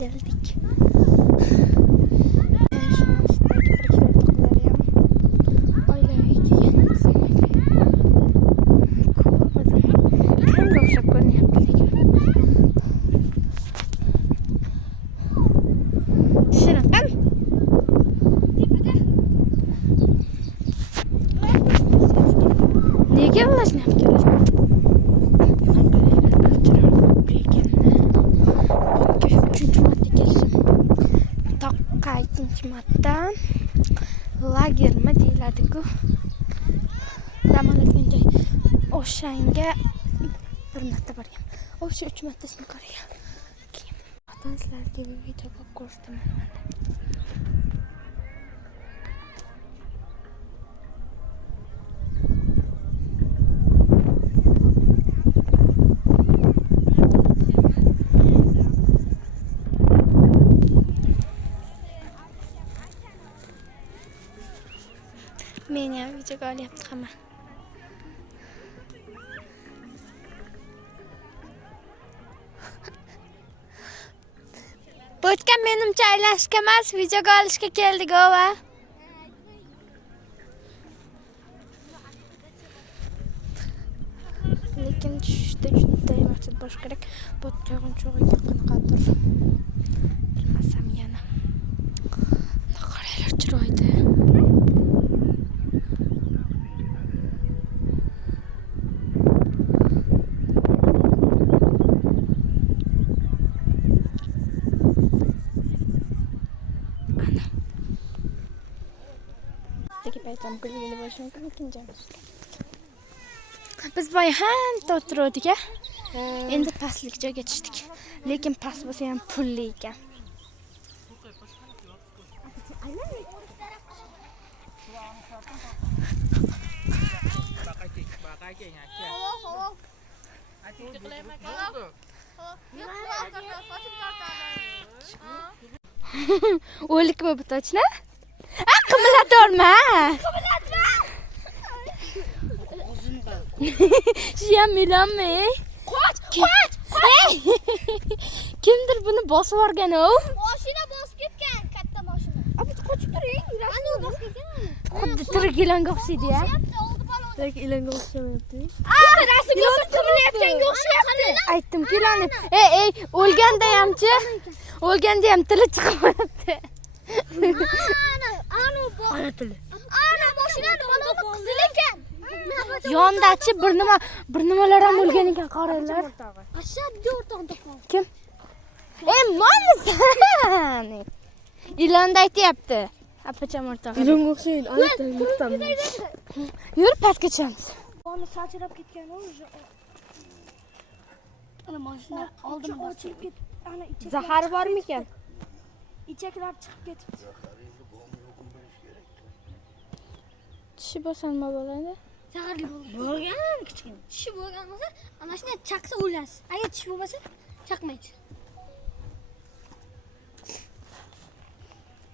Geldik. Nega ulashnab kelasiz? Ikkinchi marta lagermi deyiladi-ku. Zamonaviy joy. O'shanga bir marta borgan. O'sha 3 martasini ko'rgan. Keyin sizlarga video ko'rsataman. Men ham videoga olyapti hamma. Bo'tga menimcha aylanishga emas, videoga olishga keldik ova. Lekin tushda juda maqsad bo'lish kerak. Bo'tga cho'g'iga qanaqadir. Bilmasam yana. Qaranglar chiroyli. Biz bayhan o'tirdik-a. Endi pastlik joyga tushdik. Lekin past bo'lsa ham pulli ekan. O'likmi bu точно? Qimlatorma. Shiyam milanmi? Qoch! Kimdir buni bosib yuborgan-u? Mashina bosib ketgan, katta mashina. Abi qochib turing. Ana bosib ketgan. Xuddi tirik ilonga o'xshaydi-ya. Tirik ilonga o'xshamayapti. Rasmga qilayotganga o'xshayapti. Aytdim-ku ilonni. Ey, o'lganda hamchi. O'lganda ham tili chiqmayapti. Ana tili. Ana mashinani mana qizil ekan. Yondachi bir nimalar ham o'lgan ekan, qaranglar. Ashaddiy o'rtoqda qoldi. Kim? Manisan. Ilonda aytayapti. Apacham o'rtoq. Ilonga o'xshaydi, aytdim, muhtam. Yur, pastga tushamiz. Ona sachirab ketgan-u. Ana mashina oldin ochib ketdi. Ana ichak. Zahar bormikan? Ichaklar chiqib ketibdi. Tishi bo'lsa nima bo'ladi? Zaharli bo'lgan kichkina. Tishi bo'lgan bo'lsa, ana shunday chaqsa o'lasiz. Agar tish bo'lmasa, chaqmaydi.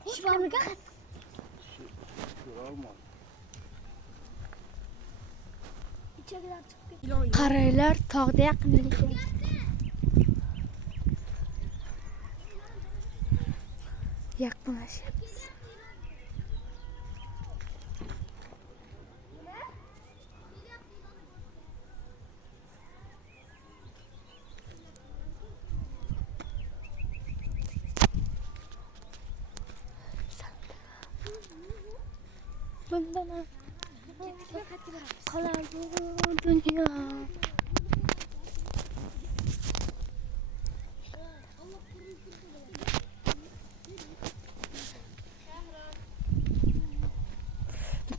Tish bormikan? Ichaklar chiqib ketdi. Qaranglar, tog'da yaqinlik. Yaqinlashyapmiz. Bundan qolar bu dunyo.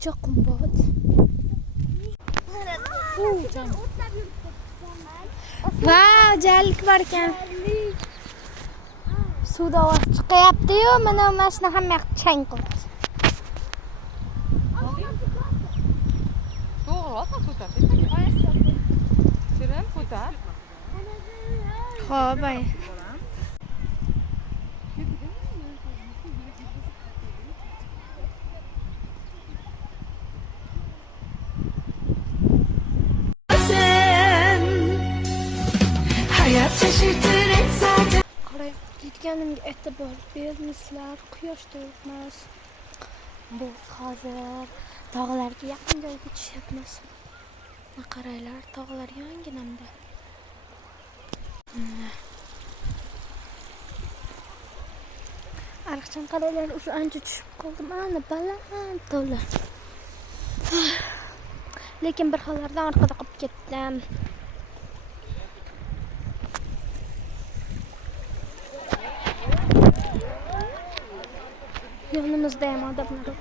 Çok qimmat. Vau, jallik bor ekan. Suvda ovoz chiqyapti-yu, mana mashina hamma yoq chang qildi. Xo'p, ay. Chiqqanimga e'tibor bermisizlar. Quyosh turibmiz. Biz hozir tog'larga yaqin joyga tushyapmiz. Qaranglar, tog'lar yonginamda. Ariqchan qaranglar, o'sha ancha tushib qoldim. Ana baland tog'lar. Lekin bir xillardan orqada qolib ketdim. Yonimizda ham odamlar.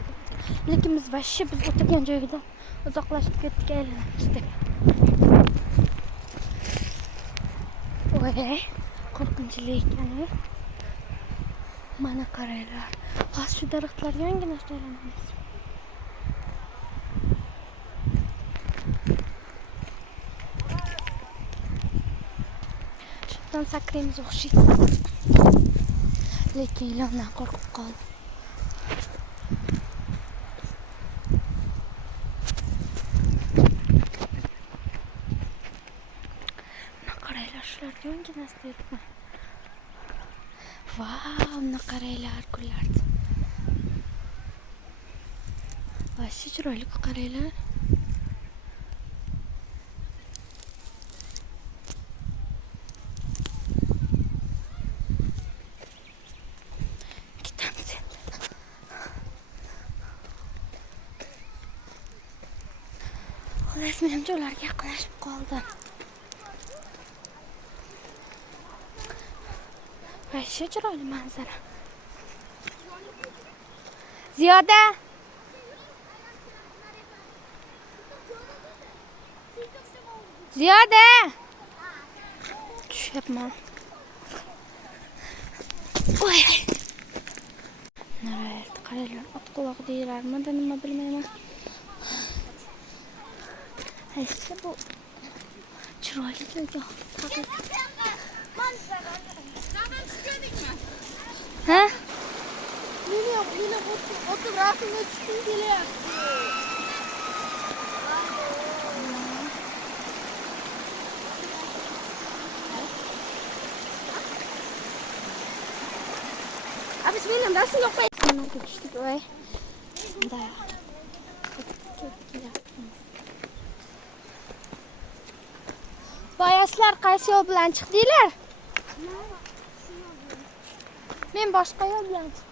Lekin biz o'tirgan joydan uzoqlashib ketdik, aylanamiz deb. Voy, qo'rqinchli ekan. Mana qaranglar. Hozir shu daraxtlar yongina aylanamiz. Shundan sakraymiz o'xshaydi. Lekin ilondan qo'rqib qoldim. Shular yonginasida yuribman. Vau, buni qaranglar, gullarni. Voy, chiroyli qaranglar. Ketamiz endi. Xullas, menimcha ularga yaqinlashib qoldim. Ayşe chiroyli manzara. Ziyoda. Ziyoda. Tushyapman. Voy. Naraydi, qaranglar, ot quloq deylarmi, nima bilmayman. Ayşe bu chiroyli joy. Ha? Yine oturup rahatına çıkın geliyor. Abi benim nasıl yok be? Mana düştük voy. Da. Boyaslar qaysi yo'l bilan chiqdinglar? Men boshqa yo'l bilan chiqdim.